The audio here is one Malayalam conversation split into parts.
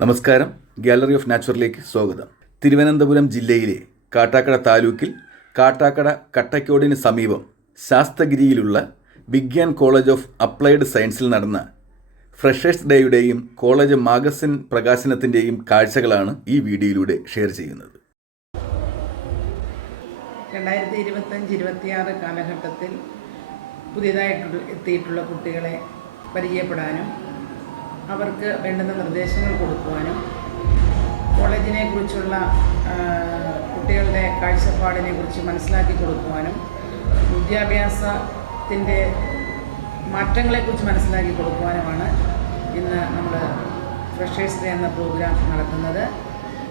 നമസ്കാരം. ഗാലറി ഓഫ് നാച്ചുറലിലേക്ക് സ്വാഗതം. തിരുവനന്തപുരം ജില്ലയിലെ കാട്ടാക്കട താലൂക്കിൽ കാട്ടാക്കട കട്ടക്കോടിന് സമീപം ശാസ്തഗിരിയിലുള്ള വിഗ്യാൻ കോളേജ് ഓഫ് അപ്ലൈഡ് സയൻസിൽ നടന്ന ഫ്രഷേഴ്സ് ഡേയുടെയും കോളേജ് മാഗസിൻ പ്രകാശനത്തിന്റെയും കാഴ്ചകളാണ് ഈ വീഡിയോയിലൂടെ ഷെയർ ചെയ്യുന്നത്. രണ്ടായിരത്തി ഇരുപത്തഞ്ച് ഇരുപത്തിയാറ് കാലഘട്ടത്തിൽ പുതിയതായിട്ട് എത്തിയിട്ടുള്ള കുട്ടികളെ പരിചയപ്പെടാനും അവർക്ക് വേണ്ടുന്ന നിർദ്ദേശങ്ങൾ കൊടുക്കുവാനും കോളേജിനെ കുറിച്ചുള്ള കുട്ടികളുടെ കാഴ്ചപ്പാടിനെ കുറിച്ച് മനസ്സിലാക്കി കൊടുക്കുവാനും വിദ്യാഭ്യാസത്തിന്റെ മാറ്റങ്ങളെക്കുറിച്ച് മനസ്സിലാക്കി കൊടുക്കുവാനുമാണ് ഇന്ന് നമ്മൾ ഫ്രഷേഴ്സ് ഡേ എന്ന പ്രോഗ്രാം നടത്തുന്നത്.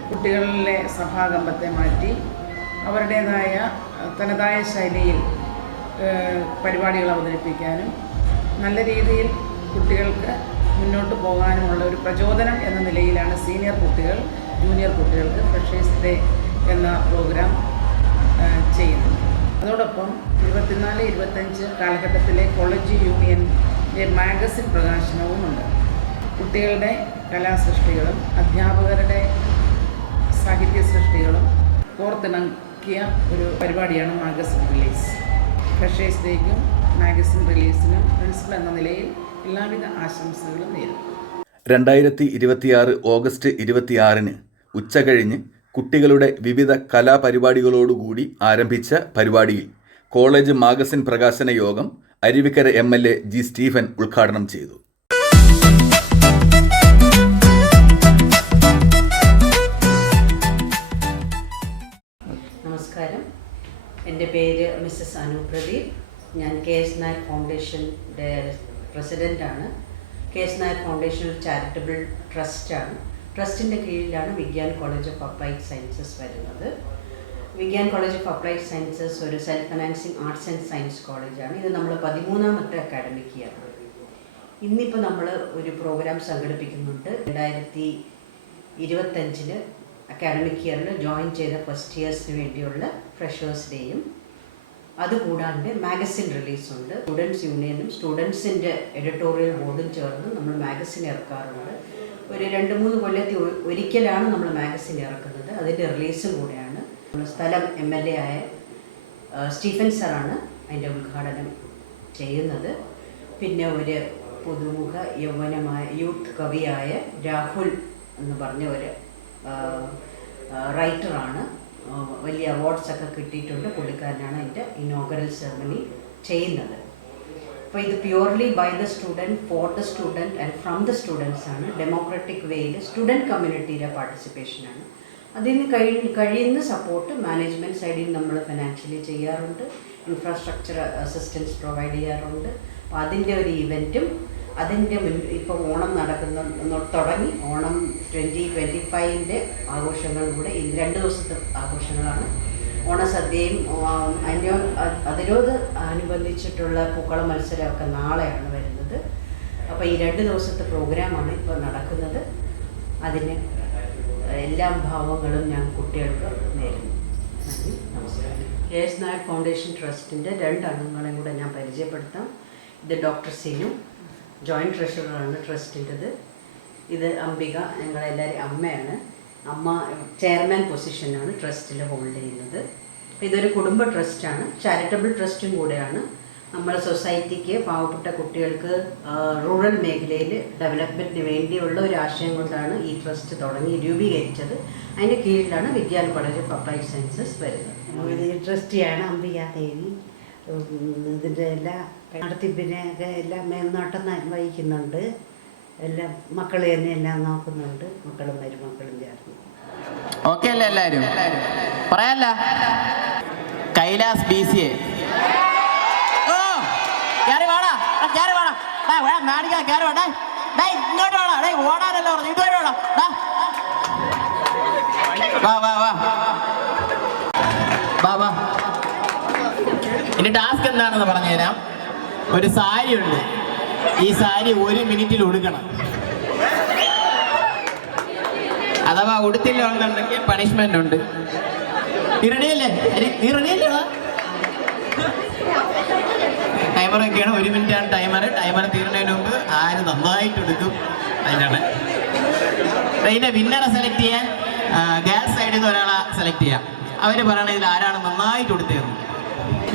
കുട്ടികളിലെ സഭാകമ്പത്തെ മാറ്റി അവരുടേതായ തനതായ ശൈലിയിൽ പരിപാടികൾ അവതരിപ്പിക്കാനും നല്ല രീതിയിൽ കുട്ടികൾക്ക് മുന്നോട്ട് പോകാനുമുള്ള ഒരു പ്രചോദനം എന്ന നിലയിലാണ് സീനിയർ കുട്ടികൾ ജൂനിയർ കുട്ടികൾക്ക് ഫ്രഷേഴ്സ് ഡേ എന്ന പ്രോഗ്രാം ചെയ്യുന്നത്. അതോടൊപ്പം ഇരുപത്തിനാല് ഇരുപത്തഞ്ച് കാലഘട്ടത്തിലെ കോളേജ് യൂണിയന്റെ മാഗസിൻ പ്രകാശനവുമുണ്ട് കുട്ടികളുടെ കലാസൃഷ്ടികളും അധ്യാപകരുടെ സാഹിത്യ സൃഷ്ടികളും കോർത്തിണക്കിയ ഒരു പരിപാടിയാണ് മാഗസിൻ റിലീസ് ഫ്രഷേഴ്സ് ഡേക്കും മാഗസിൻ റിലീസിനും പ്രിൻസിപ്പൽ എന്ന നിലയിൽ എല്ലാവിധ ആശംസകളും നേരുന്നു. രണ്ടായിരത്തി ഇരുപത്തിയാറ് ഓഗസ്റ്റ് ഇരുപത്തിയാറിന് ഉച്ചകഴിഞ്ഞ് കുട്ടികളുടെ വിവിധ കലാപരിപാടികളോടുകൂടി ആരംഭിച്ച പരിപാടിയിൽ കോളേജ് മാഗസിൻ പ്രകാശന യോഗം Aruvikkara M L A G Stephen ഉദ്ഘാടനം ചെയ്തു. നമസ്കാരം. എന്റെ പേര് മിസ്സസ് അനു പ്രദീപ് ഞാൻ കെ എസ് നായർ ഫൗണ്ടേഷന്റെ പ്രസിഡന്റാണ് കെ എസ് നായർ ഫൗണ്ടേഷൻ ഒരു ചാരിറ്റബിൾ ട്രസ്റ്റാണ്. ട്രസ്റ്റിന്റെ കീഴിലാണ് Vigyan college of applied sciences വരുന്നത്. Vigyan college of applied sciences ഒരു self financing arts and science കോളേജാണ്. ഇത് നമ്മൾ പതിമൂന്നാമത്തെ അക്കാഡമിക് ഇയർ. ഇന്നിപ്പോൾ നമ്മൾ ഒരു പ്രോഗ്രാം സംഘടിപ്പിക്കുന്നുണ്ട്. രണ്ടായിരത്തി ഇരുപത്തഞ്ചിൽ അക്കാഡമിക് ഇയറിൽ ജോയിൻ ചെയ്ത ഫസ്റ്റ് ഇയേഴ്സിന് വേണ്ടിയുള്ള ഫ്രഷേഴ്സ് ഡേയും അതുകൂടാണ്ട് മാഗസിൻ റിലീസുണ്ട്. സ്റ്റുഡൻസ് യൂണിയനും സ്റ്റുഡൻസിന്റെ എഡിറ്റോറിയൽ ബോർഡും ചേർന്ന് നമ്മൾ മാഗസിൻ ഇറക്കാറുണ്ട്. ഒരു രണ്ട് മൂന്ന് കൊല്ലത്തിൽ ഒരിക്കലാണ് നമ്മൾ മാഗസിൻ ഇറക്കുന്നത്. അതിന്റെ റിലീസും കൂടെയാണ്. സ്ഥലം എം എൽ എ ആയ സ്റ്റീഫൻ സാറാണ് അതിന്റെ ഉദ്ഘാടനം ചെയ്യുന്നത്. പിന്നെ ഒരു പുതുമുഖ യൗവനമായ യൂത്ത് കവിയായ രാഹുൽ എന്ന് പറഞ്ഞ ഒരു റൈറ്ററാണ് വലിയ അവാർഡ്സ് ഒക്കെ കിട്ടിയിട്ടുണ്ട് പുള്ളിക്കാരനാണ് അതിന്റെ ഇനോഗറൽ സെറമണി ചെയ്യുന്നത്. അപ്പോൾ ഇത് purely by the student for the student and from the students ആണ്. ഡെമോക്രാറ്റിക് വേയിൽ സ്റ്റുഡന്റ് കമ്മ്യൂണിറ്റിയിലെ പാർട്ടിസിപ്പേഷനാണ് അതിന് കഴി കഴിയുന്ന സപ്പോർട്ട് മാനേജ്മെന്റ് സൈഡിൽ നമ്മൾ ഫിനാൻഷ്യലി ചെയ്യാറുണ്ട്. ഇൻഫ്രാസ്ട്രക്ചർ അസിസ്റ്റൻസ് പ്രൊവൈഡ് ചെയ്യാറുണ്ട്. അപ്പോൾ അതിന്റെ ഒരു ഇവന്റും അതിന്റെ മുൻ ഇപ്പോൾ ഓണം നടക്കുന്ന തുടങ്ങി ഓണം ട്വന്റി ട്വന്റി ഫൈവിന്റെ ആഘോഷങ്ങളിലൂടെ ഈ രണ്ട് ദിവസത്തെ ആഘോഷങ്ങളാണ്. ഓണസദ്യയും അന്യോ അതിനോട് അനുബന്ധിച്ചിട്ടുള്ള പൂക്കള മത്സരമൊക്കെ നാളെയാണ് വരുന്നത്. അപ്പോൾ ഈ രണ്ട് ദിവസത്തെ പ്രോഗ്രാമാണ് ഇപ്പോൾ നടക്കുന്നത്. അതിന് എല്ലാ ഭാവങ്ങളും ഞാൻ കുട്ടികൾക്ക് നേരുന്നു. നമസ്കാരം. കെ എസ് നായർ ഫൗണ്ടേഷൻ ട്രസ്റ്റിന്റെ രണ്ട് അംഗങ്ങളെയും കൂടെ ഞാൻ പരിചയപ്പെടുത്താം. ഇത് ഡോക്ടർ സിനു. ജോയിന്റ് ട്രഷററാണ് ട്രസ്റ്റിന്റെത് ഇത് അംബിക ഞങ്ങളെല്ലാവരും അമ്മയാണ്. അമ്മ ചെയർമാൻ പൊസിഷനാണ് ട്രസ്റ്റിൽ ഹോൾഡ് ചെയ്യുന്നത്. ഇതൊരു കുടുംബ ട്രസ്റ്റാണ് ചാരിറ്റബിൾ ട്രസ്റ്റും കൂടെയാണ്. നമ്മുടെ സൊസൈറ്റിക്ക് പാവപ്പെട്ട കുട്ടികൾക്ക് റൂറൽ മേഖലയിൽ ഡെവലപ്മെന്റിന് വേണ്ടിയുള്ള ഒരു ആശയം കൊണ്ടാണ് ഈ ട്രസ്റ്റ് തുടങ്ങി രൂപീകരിച്ചത്. അതിന്റെ കീഴിലാണ് വിദ്യാൽ കോളേജ് ഓഫ് അപ്ലൈഡ് സയൻസസ് വരുന്നത്. ഈ ട്രസ്റ്റിയാണ് അംബിക ദേവി ഇതിന്റെ എല്ലാ നടത്തിപ്പിനെ ഒക്കെ എല്ലാം മേൽനോട്ടം വഹിക്കുന്നുണ്ട്. എല്ലാം മക്കൾ തന്നെ എല്ലാം നോക്കുന്നുണ്ട്. മക്കളും മരുമക്കളും ചേർന്ന്. ഓക്കെ അല്ലേ എല്ലാവരും പറയാല്ല. Kailas B C A. ഓ വാടാ. വാടാ. ഓടാനല്ലോ പറഞ്ഞു. വാ വാ വാ. വാ വാ. ഇനി ടാസ്ക് എന്താണെന്ന് പറഞ്ഞുതരാം. ഒരു സാരി ഉണ്ട് ഈ സാരി ഒരു മിനിറ്റിൽ ഉടുക്കണം. അഥവാ ഉടുത്തില്ല എന്നുണ്ടെങ്കിൽ പണിഷ്മെന്റ് ഉണ്ട് ടൈമറൊക്കെയാണ് ഒരു മിനിറ്റ് ആണ് ടൈമർ ടൈമർ തീരുന്നതിന് മുമ്പ് ആര് നന്നായിട്ട് എടുക്കും അതിനാണ്. ഇതിന്റെ വിന്നറെ സെലക്ട് ചെയ്യാൻ ഗേൾ സൈഡിൽ നിന്ന് ഒരാളെ സെലക്ട് ചെയ്യാം. അവർ പറയണ ഇതിൽ ആരാണ് നന്നായിട്ട് കൊടുത്തത്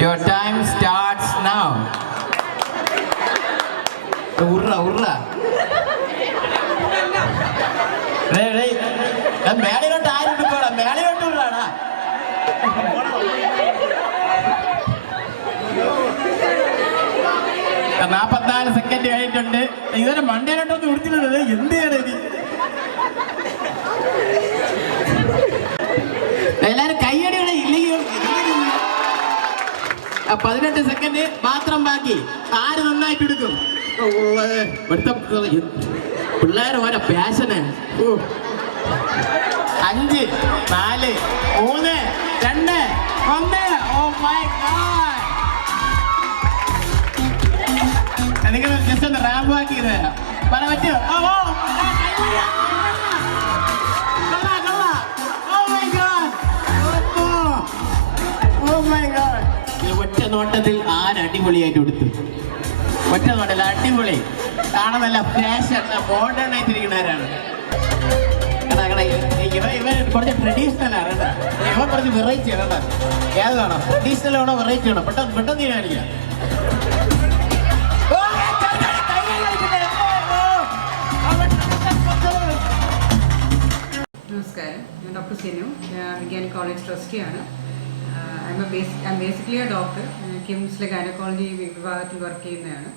യുവർ ടൈം സ്റ്റാർട്ട്സ് നൗ ഉറ ഉറ മേളിലോട്ട് പോടാ മേളിലോട്ട് ഉള്ളാടാ നാപ്പത്തിനാല് സെക്കൻഡ് കഴിഞ്ഞിട്ടുണ്ട്. ഇതുവരെ മണ്ടയിലോട്ടൊന്നും കൊടുത്തില്ലത് എന്ത് ചെയ്യണേ ഇത്? എല്ലാരും കയ്യടികളെ ഇല്ലെങ്കിൽ പതിനെട്ട് സെക്കൻഡ് മാത്രം ബാക്കി. ആര് നന്നായിട്ട് എടുക്കും? ഇവിടുത്തെ പിള്ളേർ ഓരോ പാഷന് അഞ്ച് നാല് മൂന്ന് രണ്ട് ഒന്ന്. Oh my god. നിങ്ങൾ ജസ്റ്റ് ഒന്ന് റാമ്പ് ആക്കി പറയാൻ പറ്റുമോ ഓ, ഒറ്റ നോട്ടത്തിൽ ആരടിപൊളിയായിട്ട് കൊടുത്തു ഒറ്റ അടിപൊളി. കാണാൻ നല്ല ഫാഷൻ മോഡേൺ ആയിട്ടിരിക്കുന്നവരാണ് ഇവ ഇവ കുറച്ച് ട്രഡീഷണൽ ആണ് കേട്ടോ. ഇവ കുറച്ച് വെറൈറ്റി ആണ് കേട്ടോ. ഏത് വേണം? ട്രഡീഷണൽ ആണോ വെറൈറ്റി ആണോ? പെട്ടെന്ന് പെട്ടെന്ന് തീരുമാനിക്കാം. നമസ്കാരം. ഞാൻ ഡോക്ടർ സിനു. ഞാൻ Vigyan college ട്രസ്റ്റിയാണ് I M A I basically a doctor കിംസിലെ gynaecology വിഭാഗത്തിൽ വർക്ക് ചെയ്യുന്നതാണ്.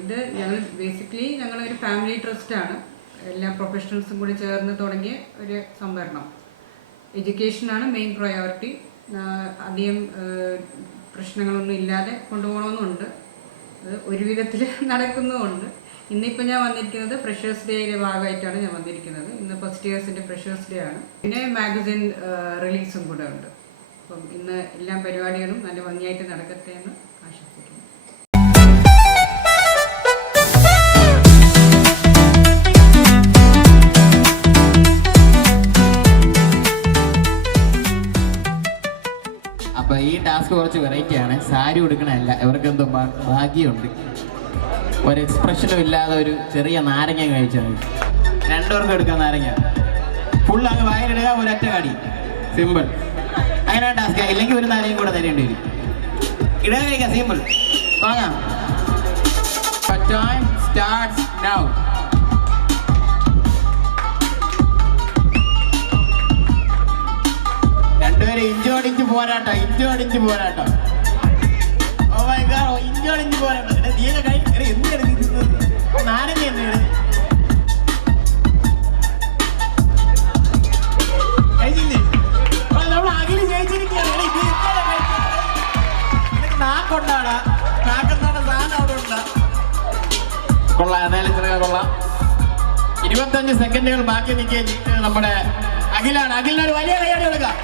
ഇത് ഞങ്ങൾ ബേസിക്കലി ഞങ്ങളൊരു ഫാമിലി ട്രസ്റ്റാണ് എല്ലാ പ്രൊഫഷണൽസും കൂടി ചേർന്ന് തുടങ്ങിയ ഒരു സംവരണം. എഡ്യൂക്കേഷനാണ് മെയിൻ പ്രയോറിറ്റി അധികം പ്രശ്നങ്ങളൊന്നും ഇല്ലാതെ കൊണ്ടുപോകണമെന്നുണ്ട്. അത് ഒരു വിധത്തിൽ നടക്കുന്നുമുണ്ട്. ഇന്നിപ്പോൾ ഞാൻ വന്നിരിക്കുന്നത് ഫ്രഷേഴ്സ് ഡേയുടെ ഭാഗമായിട്ടാണ് ഞാൻ വന്നിരിക്കുന്നത്. ഇന്ന് ഫസ്റ്റ് ഇയേഴ്സിന്റെ ഫ്രഷേഴ്സ് ഡേ ആണ്. പിന്നെ മാഗസിൻ റിലീസും കൂടെ ഉണ്ട്. അപ്പം ഇന്ന് എല്ലാ പരിപാടികളും നല്ല ഭംഗിയായിട്ട് നടക്കട്ടെ എന്ന് ആശംസിക്കുന്നു. അപ്പൊ ഈ ടാസ്ക് കുറച്ച് വെറൈറ്റി ആണ് സാരി ഉടുക്കണല്ല ഇവർക്ക് എന്തോ ഭാഗ്യമുണ്ട്. ഒരു എക്സ്പ്രഷനും ഇല്ലാതെ ഒരു ചെറിയ നാരങ്ങ കഴിച്ചാൽ രണ്ടുപേർക്കും എടുക്കാം നാരങ്ങ. ഫുൾ അങ്ങ് വായിലിടുക ഒരൊറ്റ കടി. സിമ്പിൾ അങ്ങനെ ടാസ്ക് ഇല്ലെങ്കിൽ ഒരു നാരങ്ങ കൂടെ തരേണ്ടി വരും. ഇടാൻ കഴിക്കാം സിമ്പിൾ വാങ്ങാം. രണ്ടുപേരും ഇഞ്ചു പോരാട്ടം പോരാട്ടോ. പോരാട്ടം ഓ മൈ ഗോഡ് ഇഞ്ചോടിഞ്ച് പോരാട്ടം. നീ കൊള്ളാം എന്തായാലും ചെറുക കൊള്ളാം. ഇരുപത്തഞ്ച് സെക്കൻഡുകൾ ബാക്കി നിൽക്കുകയും നമ്മുടെ അഖിലാണ്. അഖിലിനൊരു വലിയ കൈയടി കൊടുക്കാം.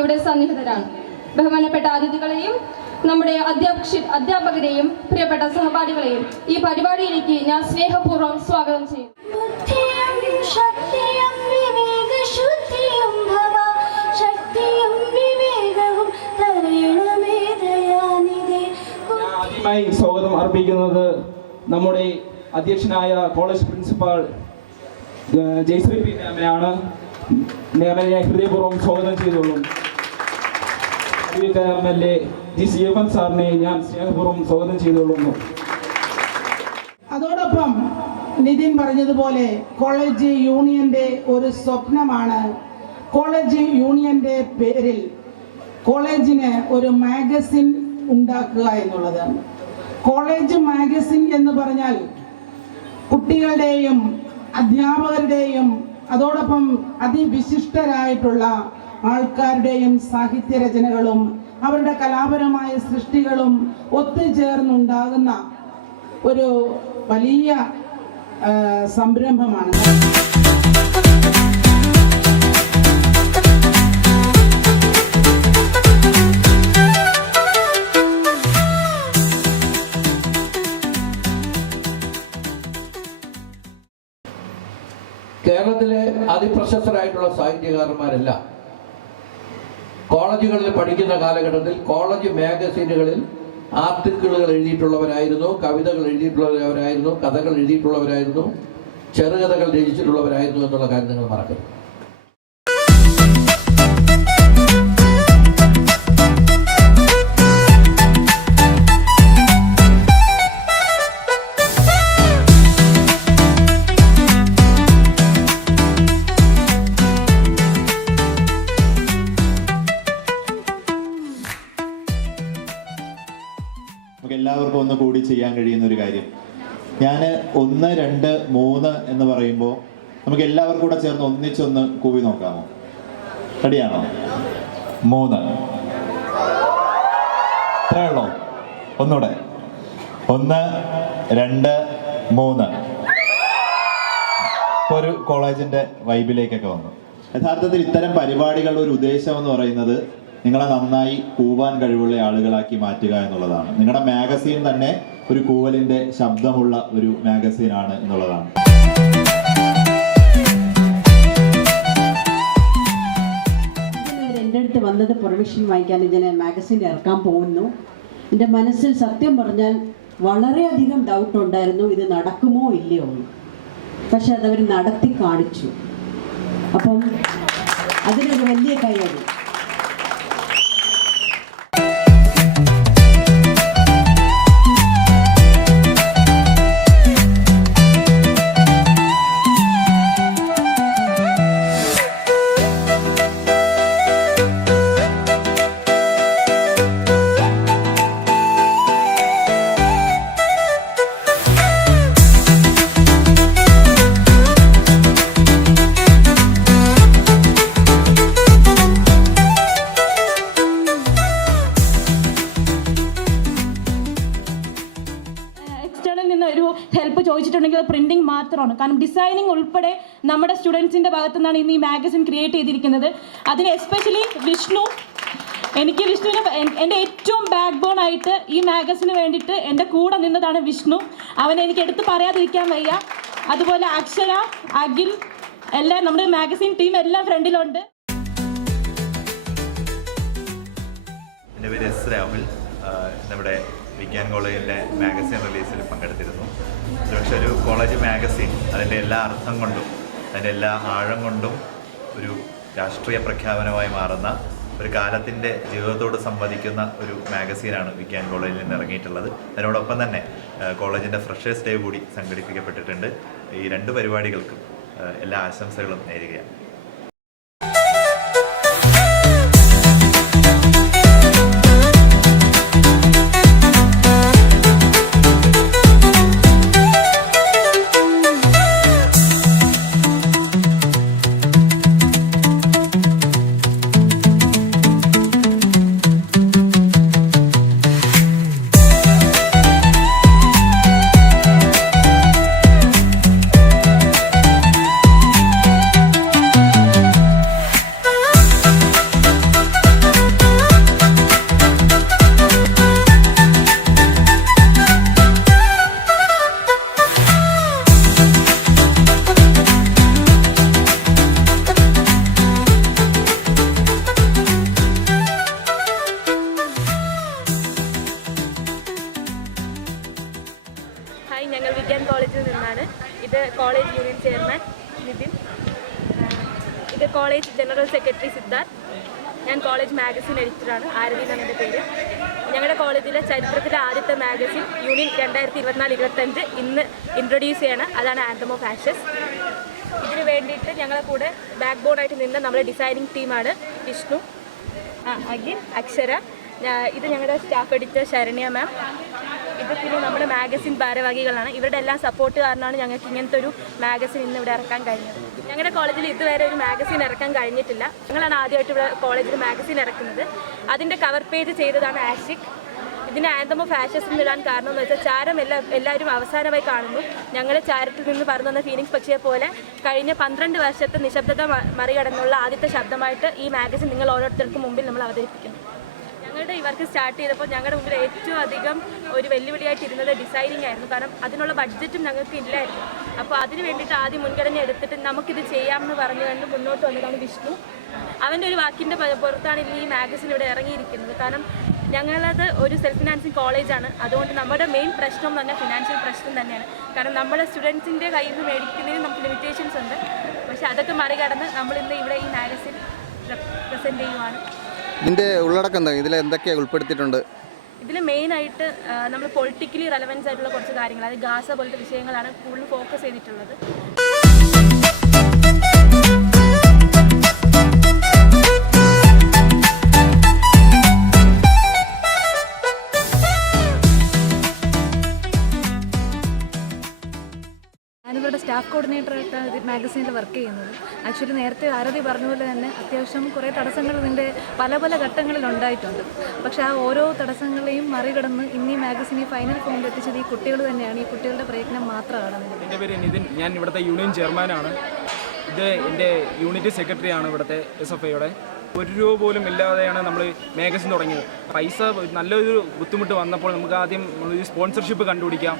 ഇവിടെ സന്നിഹിതരാണ്. ബഹുമാനപ്പെട്ട അതിഥികളെയും നമ്മുടെ അധ്യാപക്ഷ അധ്യാപകരെയും പ്രിയപ്പെട്ട സഹപാഠികളെയും ഈ പരിപാടിയിലേക്ക് ഞാൻ സ്നേഹപൂർവം സ്വാഗതം ചെയ്യും ബുദ്ധിയും ശക്തിയും വിവേകശുദ്ധിയും ഭവ. ശക്തിയും വിവേകവും തരണമേ ദയാനിധേ. ആദ്യമായി സ്വാഗതം അർപ്പിക്കുന്നത് നമ്മുടെ അധ്യക്ഷനായ കോളേജ് പ്രിൻസിപ്പാൾ ജയശ്രീ പി മേമയാണ് മേമനെ ഞാൻ ഹൃദയപൂർവം സ്വാഗതം ചെയ്തോളും M L A G C M സാറിനെ ഞാൻ സ്നേഹപൂർവം സ്വാഗതം ചെയ്തോളുന്നു അതോടൊപ്പം നിതിൻ പറഞ്ഞതുപോലെ കോളേജ് യൂണിയന്റെ ഒരു സ്വപ്നമാണ്. കോളേജ് യൂണിയന്റെ പേരിൽ കോളേജിന് ഒരു മാഗസിൻ ഉണ്ടാക്കുക എന്നുള്ളത്. കോളേജ് മാഗസിൻ എന്ന് പറഞ്ഞാൽ കുട്ടികളുടെയും അധ്യാപകരുടെയും അതോടൊപ്പം അതിവിശിഷ്ടരായിട്ടുള്ള ആൾക്കാരുടെയും സാഹിത്യ രചനകളും അവരുടെ കലാപരമായ സൃഷ്ടികളും ഒത്തുചേർന്നുണ്ടാകുന്ന ഒരു വലിയ സംരംഭമാണ്. കേരളത്തിലെ അതിപ്രശസ്തരായിട്ടുള്ള സാഹിത്യകാരന്മാരെല്ലാം കോളേജുകളിൽ പഠിക്കുന്ന കാലഘട്ടത്തിൽ കോളേജ് മാഗസീനുകളിൽ ആർട്ടിക്കിളുകൾ എഴുതിയിട്ടുള്ളവരായിരുന്നു കവിതകൾ എഴുതിയിട്ടുള്ളവരായിരുന്നു കഥകൾ എഴുതിയിട്ടുള്ളവരായിരുന്നു ചെറുകഥകൾ രചിച്ചിട്ടുള്ളവരായിരുന്നു എന്നുള്ള കാര്യം നിങ്ങൾ മറക്കരുത്. നമുക്ക് എല്ലാവർക്കും ഒന്ന് കൂടി ചെയ്യാൻ കഴിയുന്ന ഒരു കാര്യം. ഞാൻ ഒന്ന് രണ്ട് മൂന്ന് എന്ന് പറയുമ്പോൾ നമുക്ക് എല്ലാവർക്കും കൂടെ ചേർന്ന് ഒന്നിച്ചൊന്ന് കൂവി നോക്കാമോ? റെഡിയാണോ? മൂന്ന്. ഇത്രയുള്ളോ ഒന്നുകൂടെ ഒന്ന് രണ്ട് മൂന്ന്. ഇപ്പൊ ഒരു കോളേജിന്റെ വൈബിലേക്കൊക്കെ വന്നു. യഥാർത്ഥത്തിൽ ഇത്തരം പരിപാടികളുടെ ഒരു ഉദ്ദേശം എന്ന് പറയുന്നത് നിങ്ങളെ നന്നായി കൂവാൻ കഴിവുള്ള ആളുകളാക്കി മാറ്റുക എന്നുള്ളതാണ്. നിങ്ങളുടെ മാഗസീൻ തന്നെ ഒരു കൂവലിന്റെ ശബ്ദമുള്ള ഒരു മാഗസീൻ ആണ് എന്നുള്ളതാണ് എന്റെ അടുത്ത് വന്നത് പെർമിഷൻ വാങ്ങിക്കാൻ ഇതിനെ മാഗസിൻ ഇറക്കാൻ പോകുന്നു. എന്റെ മനസ്സിൽ സത്യം പറഞ്ഞാൽ വളരെയധികം ഡൗട്ട് ഉണ്ടായിരുന്നു ഇത് നടക്കുമോ ഇല്ലയോ പക്ഷെ അതവർ നടത്തി കാണിച്ചു. അപ്പം അതിനൊരു വലിയ കൈയടി അത് പ്രിന്റിംഗ് മാത്രമാണ്. കാരണം ഡിസൈനിങ് ഉൾപ്പെടെ നമ്മുടെ സ്റ്റുഡൻസിന്റെ ഭാഗത്തു നിന്നാണ് ഇന്ന് ഈ മാഗസിൻ ക്രിയേറ്റ് ചെയ്തിരിക്കുന്നത്. അതിന് എസ്പെഷ്യലി വിഷ്ണു എനിക്ക് വിഷ്ണുവിന് എന്റെ ഏറ്റവും ബാക്ക് ബോൺ ആയിട്ട് ഈ മാഗസിന് വേണ്ടിയിട്ട് എന്റെ കൂടെ നിന്നതാണ് വിഷ്ണു. അവനെ എനിക്ക് എടുത്ത് പറയാതിരിക്കാൻ വയ്യ. അതുപോലെ അക്ഷര അഖിൽ എല്ലാം നമ്മുടെ മാഗസിൻ ടീം എല്ലാം ഫ്രണ്ടിലുണ്ട് എന്റെ പേര് എസ് രാഹുൽ. നമ്മുടെ വിജ്ഞാൻ കോളേജിന്റെ മാഗസിൻ റിലീസിൽ പങ്കെടുത്തിരുന്നു. പക്ഷേ ഒരു കോളേജ് മാഗസിൻ അതിന്റെ എല്ലാ അർത്ഥം കൊണ്ടും അതിന്റെ എല്ലാ ആഴം കൊണ്ടും ഒരു രാഷ്ട്രീയ പ്രഖ്യാപനമായി മാറുന്ന ഒരു കാലത്തിന്റെ ജീവിതത്തോട് സംവദിക്കുന്ന ഒരു മാഗസീനാണ് വിജ്ഞാൻ കോളേജിൽ നിന്ന് ഇറങ്ങിയിട്ടുള്ളത്. അതിനോടൊപ്പം തന്നെ കോളേജിന്റെ ഫ്രഷേഴ്സ് ഡേ കൂടി സംഘടിപ്പിക്കപ്പെട്ടിട്ടുണ്ട്. ഈ രണ്ട് പരിപാടികൾക്കും എല്ലാ ആശംസകളും നേരുകയാണ് ും. വിജ്ഞാൻ കോളേജിൽ നിന്നാണ്. ഇത് കോളേജ് യൂണിയൻ ചെയർമാൻ നിതിൻ. ഇത് കോളേജ് ജനറൽ സെക്രട്ടറി സിദ്ധാർത്ഥ്. ഞാൻ കോളേജ് മാഗസിൻ എഡിറ്ററാണ് ആരതി എന്നാണ് എന്റെ പേര്. ഞങ്ങളുടെ കോളേജിലെ ചരിത്രത്തിലെ ആദ്യത്തെ മാഗസിൻ യൂണിയൻ രണ്ടായിരത്തി ഇരുപത്തിനാല് ഇരുപത്തഞ്ച് ഇന്ന് ഇൻട്രൊഡ്യൂസ് ചെയ്യണം. അതാണ് ആൻഡം ഓഫ് ഇതിന് വേണ്ടിയിട്ട് ഞങ്ങളെ കൂടെ ബാക്ക് ബോണായിട്ട് നിന്ന നമ്മുടെ ഡിസൈനിങ് ടീമാണ് വിഷ്ണു അഖിൽ അക്ഷര. ഇത് ഞങ്ങളുടെ സ്റ്റാഫ് എഡിറ്റർ ശരണ്യ മാം ഇത് പിന്നെ നമ്മുടെ മാഗസിൻ ഭാരവാഹികളാണ്. ഇവരുടെ എല്ലാം സപ്പോർട്ട് കാരണമാണ് ഞങ്ങൾക്ക് ഇങ്ങനത്തെ ഒരു മാഗസിൻ ഇന്ന് ഇവിടെ ഇറക്കാൻ കഴിഞ്ഞത്. ഞങ്ങളുടെ കോളേജിൽ ഇതുവരെ ഒരു മാഗസിൻ ഇറക്കാൻ കഴിഞ്ഞിട്ടില്ല. ഞങ്ങളാണ് ആദ്യമായിട്ട് ഇവിടെ കോളേജിൽ മാഗസിൻ ഇറക്കുന്നത്. അതിന്റെ കവർ പേജ് ചെയ്തതാണ് ആഷിക്. ഇതിന് ആന്തമോ ഫാഷൻസ് ഇടാൻ കാരണം എന്ന് വെച്ചാൽ ചാരം എല്ലാ എല്ലാവരും അവസാനമായി കാണുന്നു. ഞങ്ങളെ ചാരത്തിൽ നിന്ന് പറഞ്ഞു വന്ന ഫീനിക്സ് പക്ഷേ പോലെ കഴിഞ്ഞ പന്ത്രണ്ട് വർഷത്തെ നിശബ്ദത മറികടന്നുള്ള ആദ്യത്തെ ശബ്ദമായിട്ട് ഈ മാഗസിൻ നിങ്ങൾ ഓരോരുത്തർക്കും മുമ്പിൽ നമ്മൾ അവതരിപ്പിക്കുന്നു. ഞങ്ങളുടെ ഈ വർക്ക് സ്റ്റാർട്ട് ചെയ്തപ്പോൾ ഞങ്ങളുടെ മുമ്പിൽ ഏറ്റവും അധികം ഒരു വെല്ലുവിളിയായിട്ട് ഇരുന്നത് ഡിസൈനിങ് ആയിരുന്നു. കാരണം അതിനുള്ള ബഡ്ജറ്റും ഞങ്ങൾക്ക് ഇല്ലായിരുന്നു. അപ്പോൾ അതിന് വേണ്ടിയിട്ട് ആദ്യം മുൻഗണന എടുത്തിട്ട് നമുക്കിത് ചെയ്യാമെന്ന് പറഞ്ഞുകൊണ്ട് മുന്നോട്ട് വന്നതാണ് വിഷ്ണു. അവന്റെ ഒരു വാക്കിന്റെ പുറത്താണ് ഇന്ന് ഈ മാഗസിൻ ഇവിടെ ഇറങ്ങിയിരിക്കുന്നത്. കാരണം ഞങ്ങളത് ഒരു സെൽഫ് ഫിനാൻസിങ് കോളേജാണ് അതുകൊണ്ട് നമ്മുടെ മെയിൻ പ്രശ്നം പറഞ്ഞാൽ ഫിനാൻഷ്യൽ പ്രശ്നം തന്നെയാണ്. കാരണം നമ്മുടെ സ്റ്റുഡൻസിന്റെ കയ്യിൽ നിന്ന് മേടിക്കുന്നതിന് നമുക്ക് ലിമിറ്റേഷൻസ് ഉണ്ട്. പക്ഷേ അതൊക്കെ മറികടന്ന് നമ്മളിന്ന് ഇവിടെ ഈ മാഗസിൻ പ്രസന്റ് ചെയ്യുവാണ്. ഇതിന്റെ ഉള്ളടക്കം എന്താ? ഇതിൽ എന്തൊക്കെ ഉൾപ്പെടുത്തിയിട്ടുണ്ട്? ഇതിൽ മെയിനായിട്ട് നമ്മൾ പൊളിറ്റിക്കലി റെലവൻസ് ആയിട്ടുള്ള കുറച്ച് കാര്യങ്ങൾ അതായത് ഗാസ പോലത്തെ വിഷയങ്ങളാണ് കൂടുതൽ ഫോക്കസ് ചെയ്തിട്ടുള്ളത്. സ്റ്റാഫ് കോർഡിനേറ്ററായിട്ടാണ് ഇത് മാഗസീനിൽ വർക്ക് ചെയ്യുന്നത്. ആക്ച്വലി നേരത്തെ ആരതി പറഞ്ഞ പോലെ തന്നെ അത്യാവശ്യം കുറേ തടസ്സങ്ങൾ ഇതിന്റെ പല പല ഘട്ടങ്ങളിൽ ഉണ്ടായിട്ടുണ്ട്. പക്ഷേ ആ ഓരോ തടസ്സങ്ങളെയും മറികടന്ന് ഇന്നീ മാഗസീനെ ഫൈനൽ ഫോമിൽ എത്തിച്ചത് ഈ കുട്ടികൾ തന്നെയാണ്. ഈ കുട്ടികളുടെ പ്രയത്നം മാത്രമാണ് എന്റെ പേര് നിതിൻ. ഞാൻ ഇവിടുത്തെ യൂണിയൻ ചെയർമാനാണ് ഇത് എന്റെ യൂണിറ്റ് സെക്രട്ടറിയാണ് ഇവിടുത്തെ എസ് എഫ് ഐയുടെ. ഒരു രൂപ പോലും ഇല്ലാതെയാണ് നമ്മൾ മാഗസിൻ തുടങ്ങിയത്. പൈസ നല്ലൊരു ബുദ്ധിമുട്ട് വന്നപ്പോൾ നമുക്ക് ആദ്യം ഒരു സ്പോൺസർഷിപ്പ് കണ്ടുപിടിക്കാം.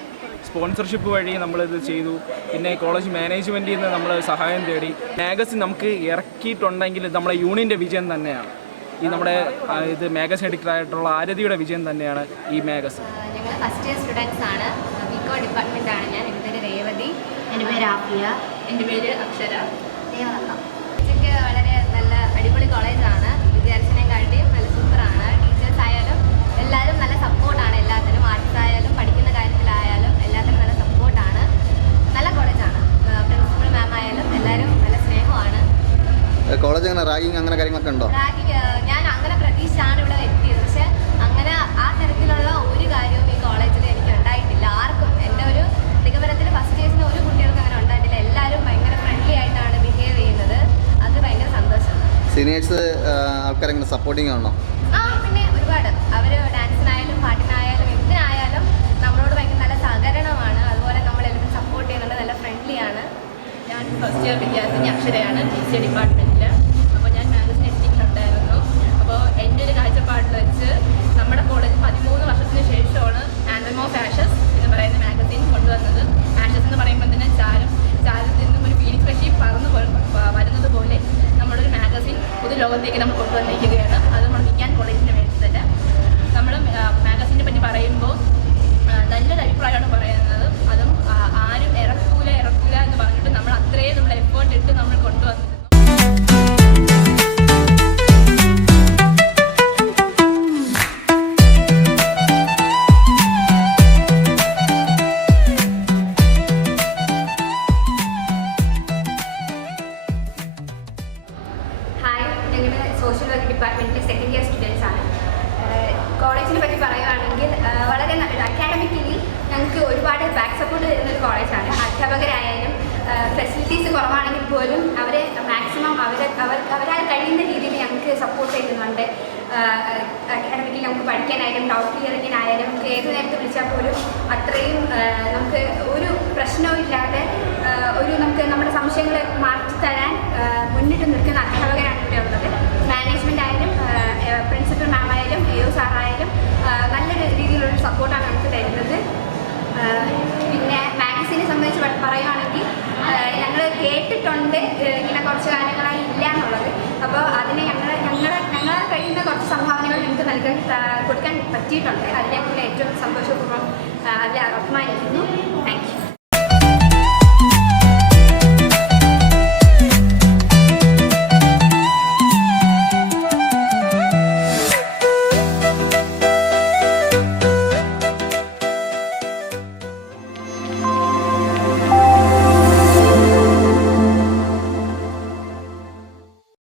സ്പോൺസർഷിപ്പ് വഴി നമ്മളിത് ചെയ്തു. പിന്നെ കോളേജ് മാനേജ്മെന്റിൽ നിന്ന് നമ്മൾ സഹായം തേടി. മാഗസിൻ നമുക്ക് ഇറക്കിയിട്ടുണ്ടെങ്കിൽ നമ്മളെ യൂണിയന്റെ വിജയം തന്നെയാണ്. ഈ നമ്മുടെ ഇത് മാഗസിൻ എഡിറ്ററായിട്ടുള്ള ആരതിയുടെ വിജയം തന്നെയാണ് ഈ മാഗസിൻ. ഞങ്ങൾ ഫസ്റ്റ് ഇയർ സ്റ്റുഡൻസ് ആണ്. ബികോ ഡിപ്പാർട്ട്മെന്റ് ആണ് ഞാൻ. എന്റെ പേര് രേവതി. എന്റെ പേര് ആഫിയ. എന്റെ പേര് അക്ഷര. വളരെ നല്ല അടിപൊളി കോളേജാണ്. റാഗിങ് അങ്ങനെ കാര്യങ്ങളൊക്കെ ഉണ്ടോ? റാഗിങ് ഞാൻ അങ്ങനെ പ്രതീക്ഷിച്ചാണ് ഇവിടെ എത്തിയത് പക്ഷെ അങ്ങനെ ആ തരത്തിലുള്ള ഒരു കാര്യവും ഈ കോളേജിൽ എനിക്ക് ഉണ്ടായിട്ടില്ല. ആർക്കും എന്റെ ഒരു നിഗമനത്തിൽ ഫസ്റ്റ് ഇയേഴ്സിന് ഒരു കുട്ടികൾക്കും അങ്ങനെ ഉണ്ടായിട്ടില്ല. എല്ലാവരും ഭയങ്കര ഫ്രണ്ട്ലി ആയിട്ടാണ് ബിഹേവ് ചെയ്യുന്നത്. അത് ഭയങ്കര സന്തോഷം. സീനിയേഴ്സ് ആൾക്കാരെങ്ങനെ സപ്പോർട്ടിങ് ആണോ? ആ പിന്നെ ഒരുപാട്. അവർ ഡാൻസിനായാലും പാട്ടിനായാലും എന്തിനായാലും നമ്മളോട് ഭയങ്കര നല്ല സഹകരണമാണ്. അതുപോലെ നമ്മളെല്ലാവരും സപ്പോർട്ട് ചെയ്യുന്നുണ്ട്. നല്ല ഫ്രണ്ട്ലിയാണ് ഞാൻ ഫസ്റ്റ് ഇയർ വിദ്യാർത്ഥിനി അക്ഷരയാണ്. ജി സി ഓഫ് ആഷസ് എന്ന് പറയുന്ന മാഗസിൻ കൊണ്ടുവന്നത്. ആഷസ് എന്ന് പറയുമ്പോൾ തന്നെ ചാരം ചാരത്തിൽ നിന്നും ഒരു ഫീനിക്സ് പക്ഷി പറന്ന് വരുന്നത് പോലെ നമ്മളൊരു മാഗസിൻ പുതു ലോകത്തേക്ക് നമ്മൾ കൊണ്ടുവന്നിരിക്കുകയാണ്. അത് നമ്മൾ വിജ്ഞാൻ കോളേജിന് വേണ്ടി തന്നെ. നമ്മൾ മാഗസിനെ പറ്റി പറയുമ്പോൾ നല്ലൊരു അഭിപ്രായമാണ് പറയുന്നത്. അതും ആരും ഇറക്കൂല ഇറക്കൂല എന്ന് പറഞ്ഞിട്ട് നമ്മൾ അത്രയും നമ്മൾ എഫേർട്ട് ഇട്ട് നമ്മൾ കൊണ്ടുവന്നിരുന്നു കൊടുക്കാൻ പറ്റിയിട്ടുണ്ട്. അതിനെക്കുറിച്ച് ഏറ്റവും സന്തോഷപൂർവം അതിൽ അഭിമാനിക്കുന്നു